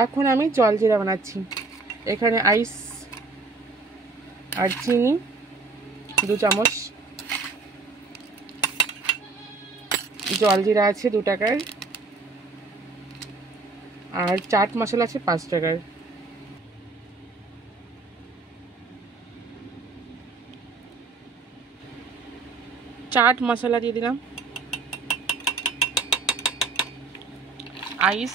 এখন আমি জলজিরা বানাচ্ছি। এখানে আইস আর চিনি 2 চামচ, জলজিরা আছে 2 টাকার, আর চাট মশলা আছে 5 টাকার। চাট মশলা দিয়ে দিলাম, আইস,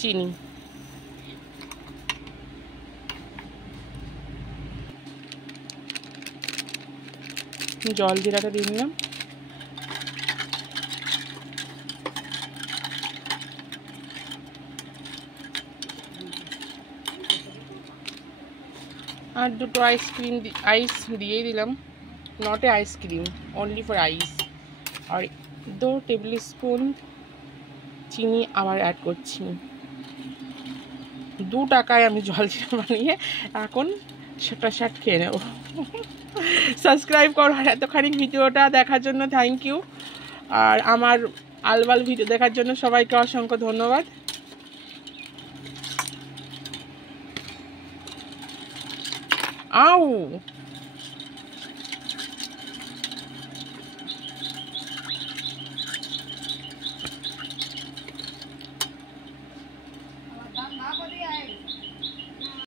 চিনি, জলজিরাটা দিয়ে দিলাম, আর 2 আইস দিয়ে দিলাম, not a ice cream, only for ice. আর 2 টেবিল স্পুন চিনি আবার অ্যাড করছি। 2 টাকায় আমি জলজিরা বানিয়ে এখন সেটা খেয়ে নেব। সাবস্ক্রাইব করো, এতখানি ভিডিওটা দেখার জন্য থ্যাংক ইউ। আর আমার আলবাল ভিডিও দেখার জন্য সবাইকে অসংখ্য ধন্যবাদ। আউ